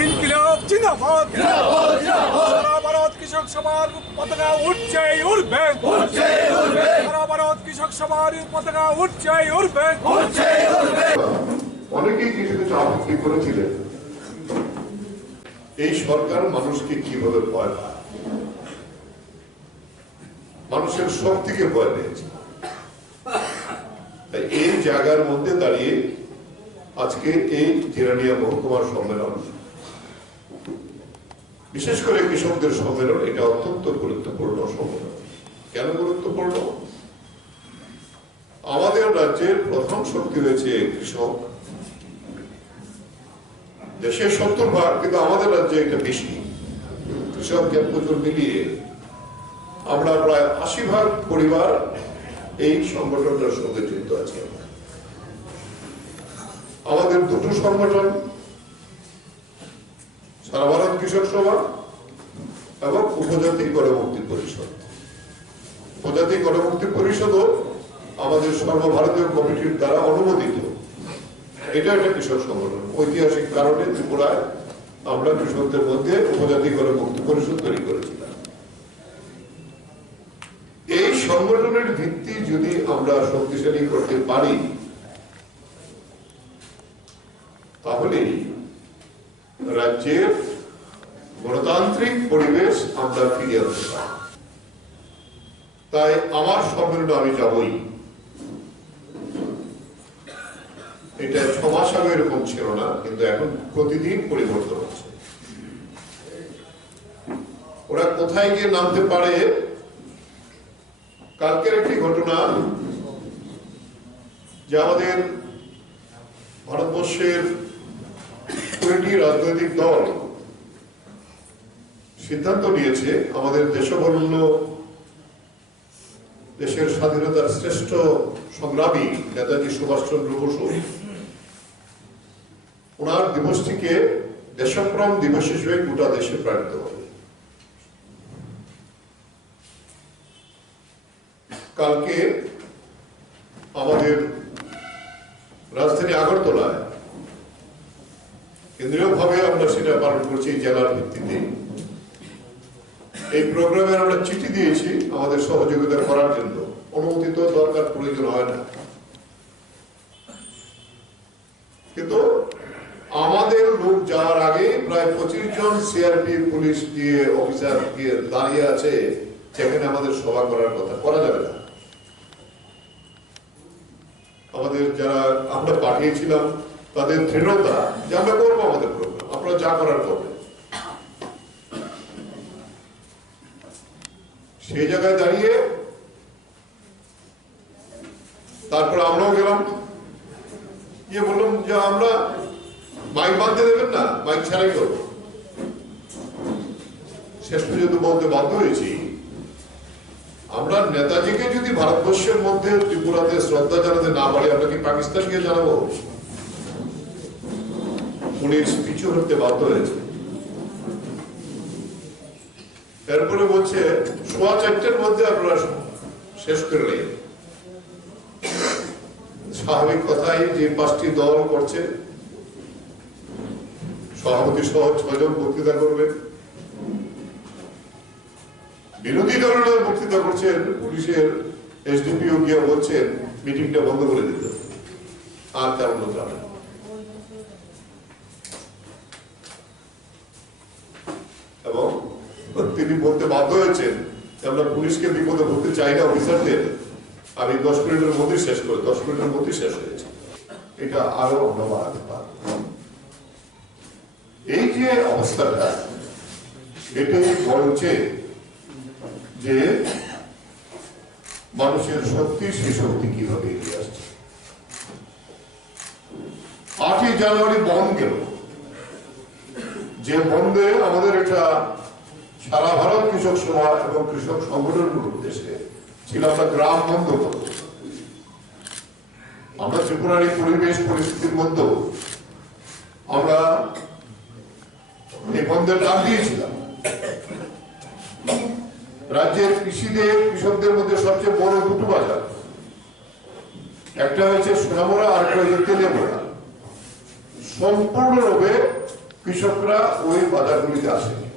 ইনকিলাব জিন্দাবাদ, জিন্দাবাদ, জিন্দাবাদ। সারা ভারত কৃষক সভার পতাকা উঠছে উঠবে, উঠছে, উঠবে, সারা ভারত কৃষক সভার পতাকা উঠছে উঠবে। উঠছে, উঠবে। অনেকেই কিছু কিছু আপত্তি করেছিলেন এই সরকার মানুষকে কিভাবে ভয় পায়, মানুষের শক্তিকে ভয় পেয়েছে। তাই এই জায়গার মধ্যে দাঁড়িয়ে আজকে এই জিরানিয়া মহকুমার সম্মেলন, বিশেষ করে কৃষকদের সম্মেলন, এটা অত্যন্ত গুরুত্বপূর্ণ সম্মেলন। কেন গুরুত্বপূর্ণ? আমাদের রাজ্যের প্রথম শক্তি হয়েছে কৃষক। দেশের 70%, কিন্তু আমাদের রাজ্যে এটা বেশি। কৃষক প্রচুর মিলিয়ে আমরা প্রায় 80% পরিবার এই সংগঠনটার সঙ্গে যুক্ত আছি। আমাদের দুটো সংগঠন, সারা ভারত কৃষক সভা এবং উপজাতি গণমুক্তি পরিষদ। উপজাতি গণমুক্তি পরিষদও আমাদের সর্বভারতীয় কমিটির দ্বারা অনুমোদিত। এটা একটা কৃষক সংগঠন। ঐতিহাসিক কারণে ত্রিপুরায় আমরা কৃষকদের মধ্যে উপজাতি গণমুক্তি পরিষদ তৈরি করেছিলাম। এই সংগঠনের ভিত্তি যদি আমরা শক্তিশালী করতে পারি, তাহলে রাজ্যের গণতান্ত্রিক পরিবেশ আমরা ফিরিয়ে আনতে পারি। তাই আমার সম্মেলনে আমি যাবই। এটা 6 মাস আগে এরকম ছিল না, কিন্তু এখন প্রতিদিন পরিবর্তন হচ্ছে। ওরা কোথায় গিয়ে নামতে পারে? কালকের একটি ঘটনা, যে আমাদের ভারতবর্ষের 20টি রাজনৈতিক দল সিদ্ধান্ত নিয়েছে আমাদের দেশবরেণ্য, দেশের স্বাধীনতার শ্রেষ্ঠ সংগ্রামী নেতাজি সুভাষচন্দ্র বসু, ওনার দিবসটিকে দেশপ্রাণ দিবস হিসেবে গোটা দেশে পালিত হবে। কালকে আমাদের রাজধানী আগরতলায় কেন্দ্রীয়ভাবে আমরা সেটা পালন করছি জেলার ভিত্তিতে। এই প্রোগ্রামে আমরা চিঠি দিয়েছি আমাদের সহযোগিতা করার জন্য। অনুমতি তো দরকার, প্রয়োজন হয় না, কিন্তু আমাদের লোক যাওয়ার আগে প্রায় 25 জন সিআরপি পুলিশ দিয়ে অফিসার গিয়ে দাঁড়িয়ে আছে, সেখানে আমাদের সভা করার কথা। করা যাবে না। আমাদের যারা আমরা পাঠিয়েছিলাম তাদের দৃঢ়তা যে আমরা করবো আমাদের প্রোগ্রাম, আপনারা যা করার করবেন। সেই জায়গায় দাঁড়িয়ে তারপর আমরাও গেলাম, গিয়ে বললাম যে আমরা মাইক বাঁধতে দেবেন না, মাইক ছাড়াই করবো। শেষ পর্যন্ত বলতে বাধ্য হয়েছি, আমরা নেতাজিকে যদি ভারতবর্ষের মধ্যে ত্রিপুরাতে শ্রদ্ধা জানাতে না পারি, আমরা কি পাকিস্তানকে জানাবো? পুলিশ পিছু হতে বাধ্য হয়েছে। এরপরে বলছে 4:15-র মধ্যে আপনারা শেষ করে নেই। স্বাভাবিক কথাই যে 5টি দল করছে, সভাপতি সহ 6 জন বক্তৃতা করবে, বিরোধী দলের বক্তৃতা করছেন, পুলিশের এসডিপিও গিয়ে বলছেন মিটিংটা বন্ধ করে দিতে, আর তেমন যাবে। এবং তিনি বলতে বাধ্য হয়েছেন আমরা পুলিশকে বিপদে ভরতে চাই না, অফিসারদের। আমি 10 মিনিটের মধ্যে শেষ করে 10 মিনিটের মধ্যে শেষ হয়েছে। এটা আরো আমরা বাড়াতে পারব। এই যে অবস্থাটা, এটাই বলছে যে মানুষের শক্তি, সেই শক্তি কিভাবে এগিয়ে আসছে। 8ই জানুয়ারি বন্ধ গেল, যে বন্ধে আমাদের এটা সারা ভারত কৃষক সভা এবং কৃষক সংগঠনগুলোর উদ্দেশ্যে ছিল আমরা গ্রাম বন্ধ করব। আমরা ত্রিপুরার এই পরিবেশ পরিস্থিতির মধ্যে আমরা এই বন্ধের ডাক দিয়েছিলাম। রাজ্যের কৃষকদের মধ্যে সবচেয়ে বড় দুটো বাজার, একটা হচ্ছে সোনামুড়া আর একটা হচ্ছে তেলেমুড়া, সম্পূর্ণরূপে কৃষকরা ওই বাজারগুলিতে আসেনি।